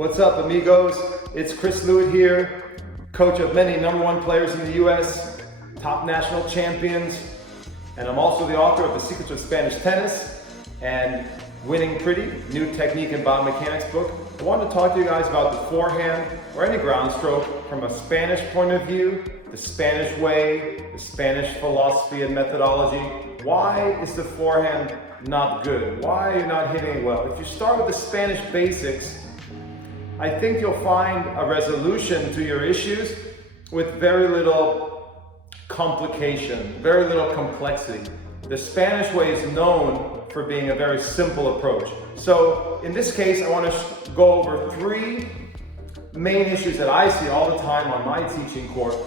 What's up, amigos? It's Chris Lewit here, coach of many #1 players in the US, top national champions, and I'm also the author of The Secrets of Spanish Tennis and Winning Pretty, New Technique and Biomechanics book. I wanted to talk to you guys about the forehand or any ground stroke from a Spanish point of view, the Spanish way, the Spanish philosophy and methodology. Why is the forehand not good? Why are you not hitting it well? If you start with the Spanish basics, I think you'll find a resolution to your issues with very little complication, very little complexity. The Spanish way is known for being a very simple approach. So in this case, I want to go over 3 main issues that I see all the time on my teaching course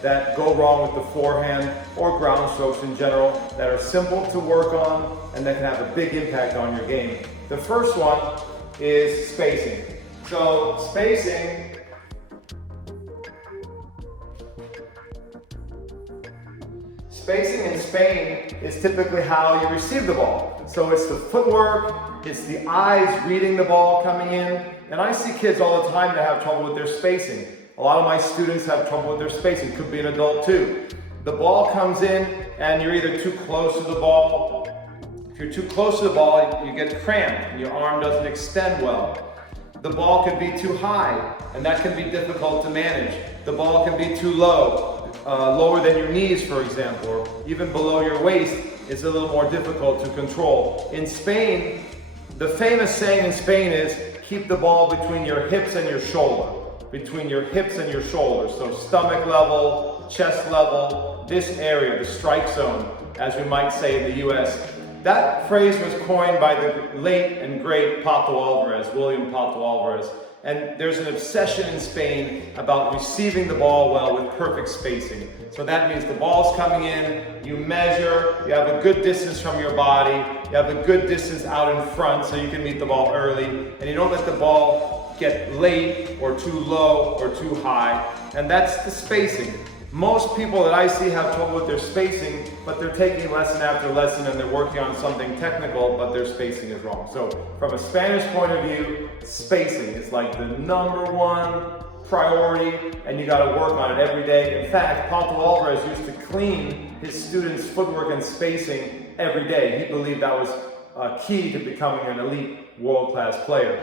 that go wrong with the forehand or ground strokes in general, that are simple to work on and that can have a big impact on your game. The first one is spacing. So spacing in Spain is typically how you receive the ball. So it's the footwork, it's the eyes reading the ball coming in. And I see kids all the time that have trouble with their spacing. A lot of my students have trouble with their spacing, could be an adult too. The ball comes in and you're either too close to the ball. If you're too close to the ball, you get cramped and your arm doesn't extend well. The ball can be too high, and that can be difficult to manage. The ball can be too low, lower than your knees, for example, or even below your waist. It's a little more difficult to control. In Spain, the famous saying in Spain is, keep the ball between your hips and your shoulder. Between your hips and your shoulders. So stomach level, chest level, this area, the strike zone, as we might say in the US. That phrase was coined by the late and great Pato Alvarez, William Pato Alvarez. And there's an obsession in Spain about receiving the ball well with perfect spacing. So that means the ball's coming in, you measure, you have a good distance from your body, you have a good distance out in front so you can meet the ball early, and you don't let the ball get late or too low or too high. And that's the spacing. Most people that I see have trouble with their spacing, but they're taking lesson after lesson and they're working on something technical, but their spacing is wrong. So from a Spanish point of view, spacing is like the #1 priority, and you gotta work on it every day. In fact, Pato Alvarez used to clean his students' footwork and spacing every day. He believed that was key to becoming an elite world-class player.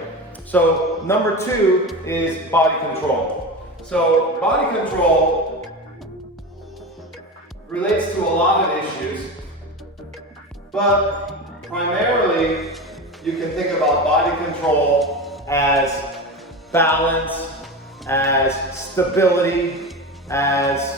So number 2 is body control. So body control relates to a lot of issues, but primarily you can think about body control as balance, as stability, as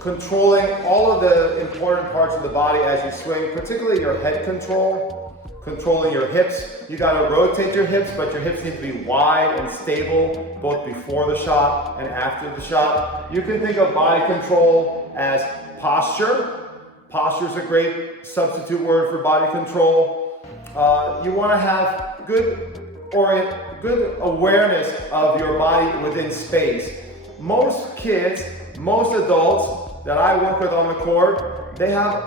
controlling all of the important parts of the body as you swing, particularly your head control, controlling your hips. You gotta rotate your hips, but your hips need to be wide and stable, both before the shot and after the shot. You can think of body control as posture. Posture is a great substitute word for body control. You want to have good awareness of your body within space. Most kids, most adults that I work with on the court, they have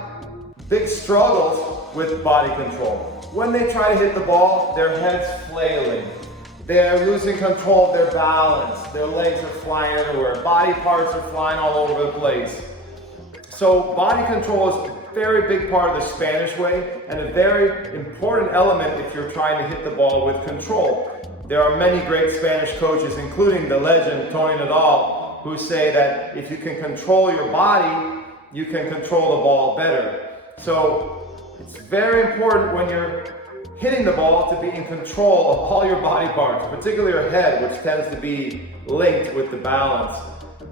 big struggles with body control. When they try to hit the ball, their head's flailing. They're losing control of their balance. Their legs are flying everywhere. Body parts are flying all over the place. So body control is a very big part of the Spanish way and a very important element if you're trying to hit the ball with control. There are many great Spanish coaches, including the legend Tony Nadal, who say that if you can control your body, you can control the ball better. So it's very important when you're hitting the ball to be in control of all your body parts, particularly your head, which tends to be linked with the balance.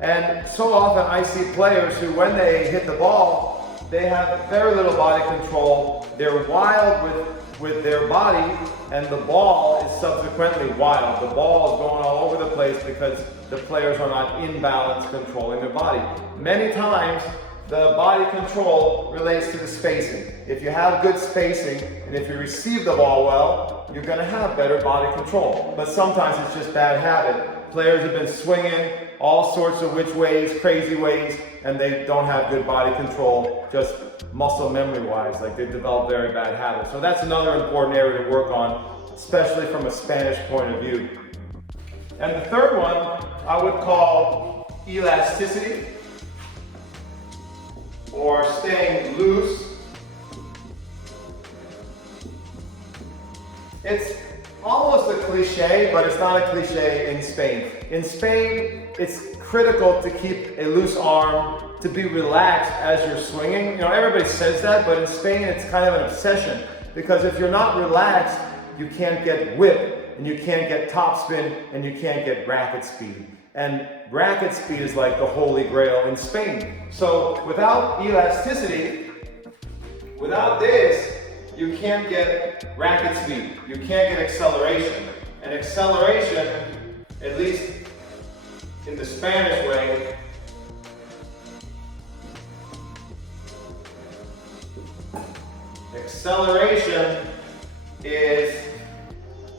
And so often I see players who, when they hit the ball, they have very little body control. They're wild with their body, and the ball is subsequently wild. The ball is going all over the place because the players are not in balance controlling their body. Many times, the body control relates to the spacing. If you have good spacing, and if you receive the ball well, you're gonna have better body control. But sometimes it's just bad habit. Players have been swinging all sorts of which ways, crazy ways, and they don't have good body control, just muscle memory wise, like they've developed very bad habits. So that's another important area to work on, especially from a Spanish point of view. And the third one I would call elasticity, or staying loose. It's almost a cliche, but it's not a cliche in Spain. In Spain, it's critical to keep a loose arm, to be relaxed as you're swinging. You know, everybody says that, but in Spain, it's kind of an obsession, because if you're not relaxed, you can't get whip, and you can't get topspin, and you can't get racket speed. And racket speed is like the holy grail in Spain. So without elasticity, without this, you can't get racket speed. You can't get acceleration. And acceleration, at least in the Spanish way, acceleration is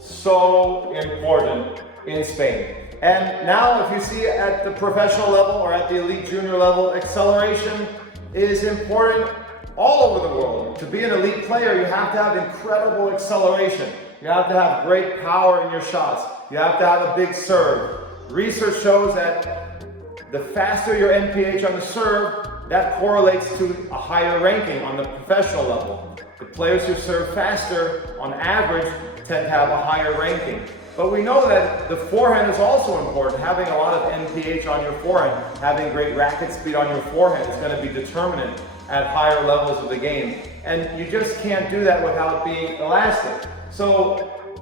so important in Spain. And now if you see at the professional level or at the elite junior level, acceleration is important all over the world. To be an elite player, you have to have incredible acceleration. You have to have great power in your shots. You have to have a big serve. Research shows that the faster your NPH on the serve, that correlates to a higher ranking on the professional level. The players who serve faster, on average, tend to have a higher ranking. But we know that the forehand is also important. Having a lot of NPH on your forehand, having great racket speed on your forehand is going to be determinant at higher levels of the game. And you just can't do that without being elastic. So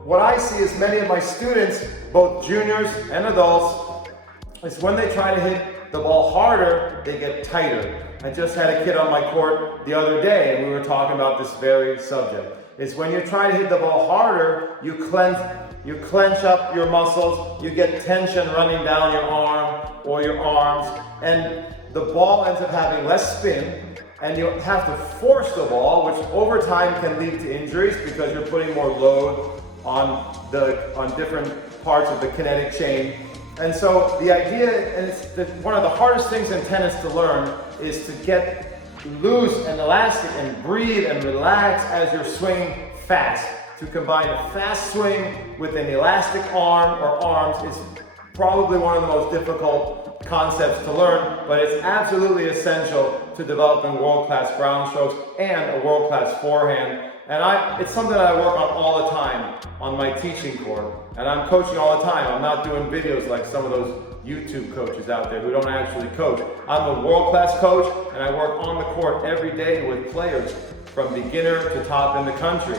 what I see is many of my students, both juniors and adults, is when they try to hit the ball harder, they get tighter. I just had a kid on my court the other day and we were talking about this very subject. Is when you try to hit the ball harder, you clench up your muscles, you get tension running down your arm or your arms, and the ball ends up having less spin, and you have to force the ball, which over time can lead to injuries because you're putting more load on different parts of the kinetic chain. And so the idea, and it's one of the hardest things in tennis to learn, is to get loose and elastic and breathe and relax as you're swinging fast. To combine a fast swing with an elastic arm or arms is probably one of the most difficult concepts to learn, but it's absolutely essential to developing world-class ground strokes and a world-class forehand. And it's something that I work on all the time on my teaching court. And I'm coaching all the time. I'm not doing videos like some of those YouTube coaches out there who don't actually coach. I'm a world-class coach, and I work on the court every day with players from beginner to top in the country.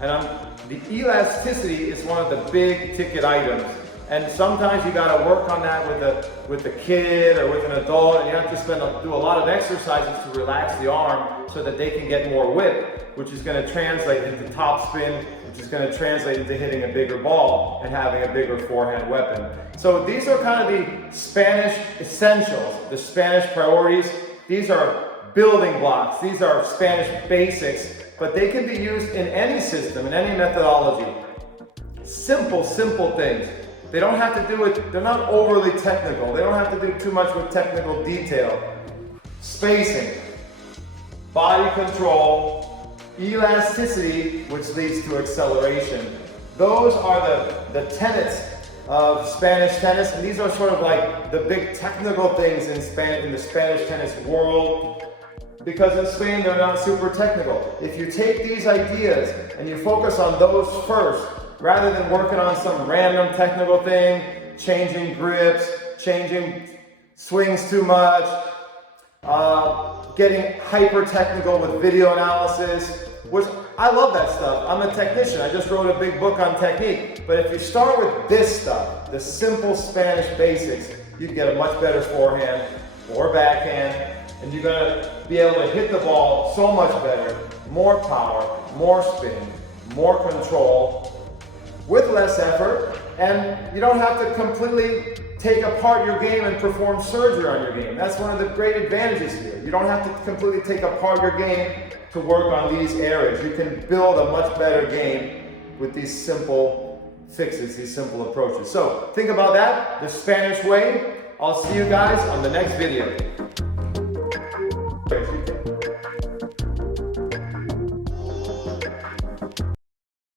And the elasticity is one of the big ticket items. And sometimes you gotta work on that with a kid or with an adult, and you have to do a lot of exercises to relax the arm so that they can get more whip, which is gonna translate into topspin, which is gonna translate into hitting a bigger ball and having a bigger forehand weapon. So these are kind of the Spanish essentials, the Spanish priorities. These are building blocks, these are Spanish basics, but they can be used in any system, in any methodology. Simple things. They don't have to do it, they're not overly technical. They don't have to do too much with technical detail. Spacing, body control, elasticity, which leads to acceleration. Those are the tenets of Spanish tennis, and these are sort of like the big technical things in the Spanish tennis world. Because in Spain, they're not super technical. If you take these ideas and you focus on those first, rather than working on some random technical thing, changing grips, changing swings too much, getting hyper technical with video analysis, which I love that stuff. I'm a technician. I just wrote a big book on technique. But if you start with this stuff, the simple Spanish basics, you get a much better forehand or backhand, and you're gonna be able to hit the ball so much better, more power, more spin, more control, with less effort, and you don't have to completely take apart your game and perform surgery on your game. That's one of the great advantages here. You don't have to completely take apart your game to work on these areas. You can build a much better game with these simple fixes, these simple approaches. So think about that, the Spanish way. I'll see you guys on the next video.